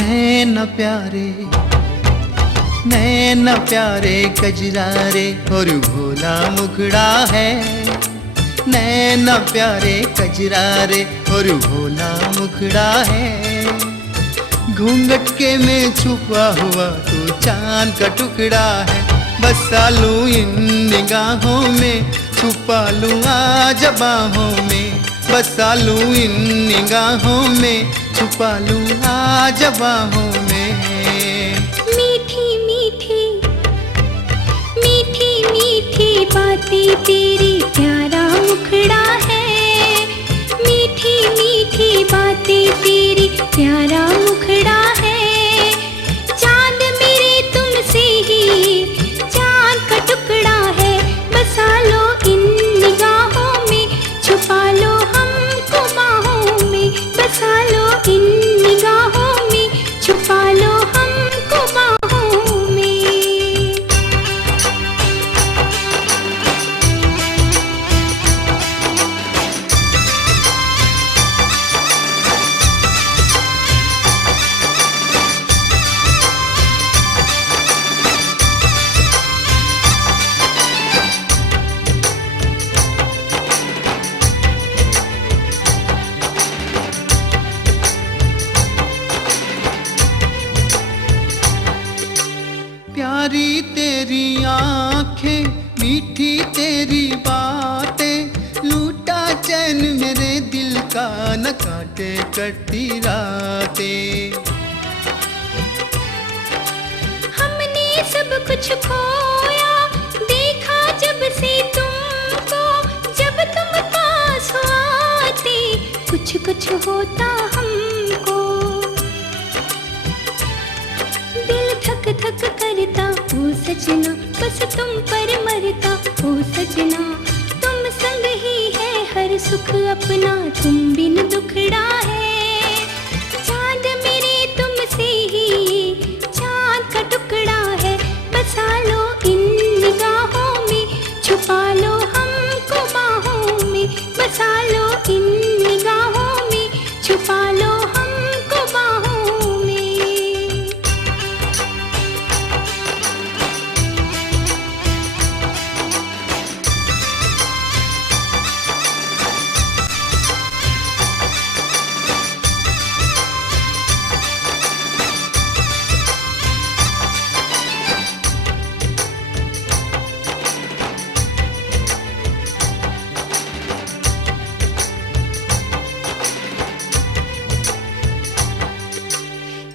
नैना प्यारे, नैना प्यारे कजरारे और भोला मुखड़ा है। नैना प्यारे कजरारे और भोला मुखड़ा है। घूंघट के में छुपा हुआ तो चांद का टुकड़ा है। बसा लूं इन निगाहों में, छुपा लूं आज बाहों में। बसा लूं इन निगाहों में, छुपा लूं आज बाहों में। मीठी मीठी मीठी मीठी बातें तेरी प्यारा मुखड़ा है। मीठी मीठी बातें तेरी प्यारा मुखड़ा है। चांद मेरे तुमसे ही चांद का टुकड़ा है। बसा लो इन निगाहों में, छुपा लो हमको बाहों में। बसा लो इन निगाहों में, छुपा लो हमको बाहों में। प्यारी तेरी आंखें, मीठी तेरी बातें, लूटा चैन मेरे दिल का न काटे कटती रातें। हमने सब कुछ खोया, देखा जब से तुमको। जब तुम पास हो आते, कुछ कुछ होता हमको। दिल थक थक करता ओ सजना, बस तुम पर मरता ओ सजना। तुम संग ही है हर सुख अपना, तुम बिन दुखड़ा है। चांद मेरे तुमसे ही चांद का टुकड़ा है। बसा लो इन निगाहों में, छुपा लो हमको बाहों में। बसा लो इन निगाहों में, छुपा लो हमको बाहों में।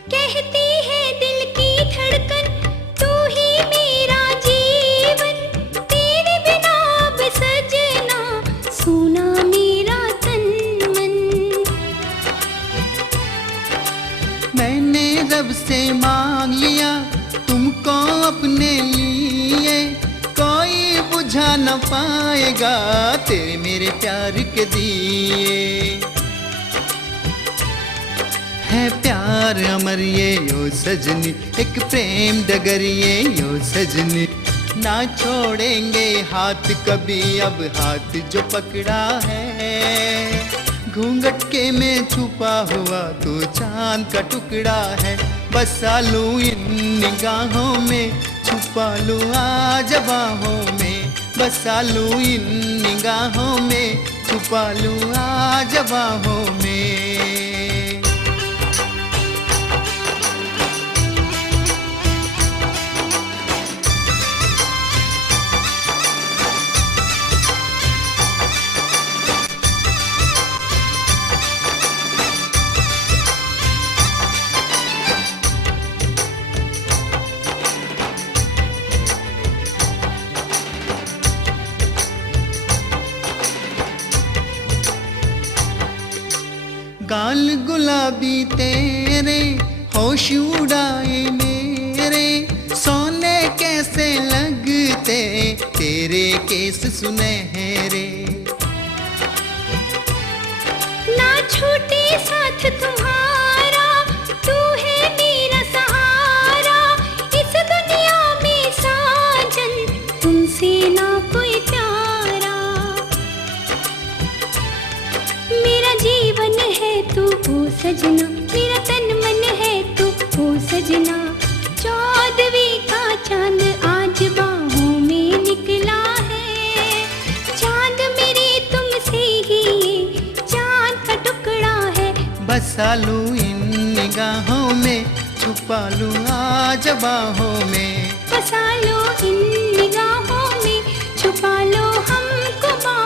कहती है दिल की धड़कन, तू ही मेरा जीवन। तेरे बिना अब सजना, सूना मेरा तन मन। मैंने रब से मांग लिया तुमको अपने लिए। कोई बुझा न पाएगा तेरे मेरे प्यार के दिए। है प्यार अमर ये यो सजनी, एक प्रेम डगर ये यो सजनी। ना छोड़ेंगे हाथ कभी अब हाथ जो पकड़ा है। घूंघट के में छुपा हुआ तो चांद का टुकड़ा है। बसा लूं इन निगाहों में, छुपा लूं आज बाहों में। बसा लूं इन निगाहों में, छुपा लूं आज बाहों में। गाल गुलाबी तेरे, होश उड़ाए मेरे। सोने कैसे लगते तेरे केस सुनहरे। ना छूटे साथ तुम्हारा, तू है मेरा सहारा। इस दुनिया में साजन, तुमसे ना कोई प्यारा। मेरा जीवन है तू ओ सजना, मेरा तन मन है तू सजना। 14वीं का चांद आज बाहों में निकला है, चांद मेरे तुमसे ही ये चांद का टुकड़ा है। बसा लूं इन निगाहों में, छुपा लूं आज बाहों में। बसा लो इन निगाहों में, छुपा लो हमको बाहों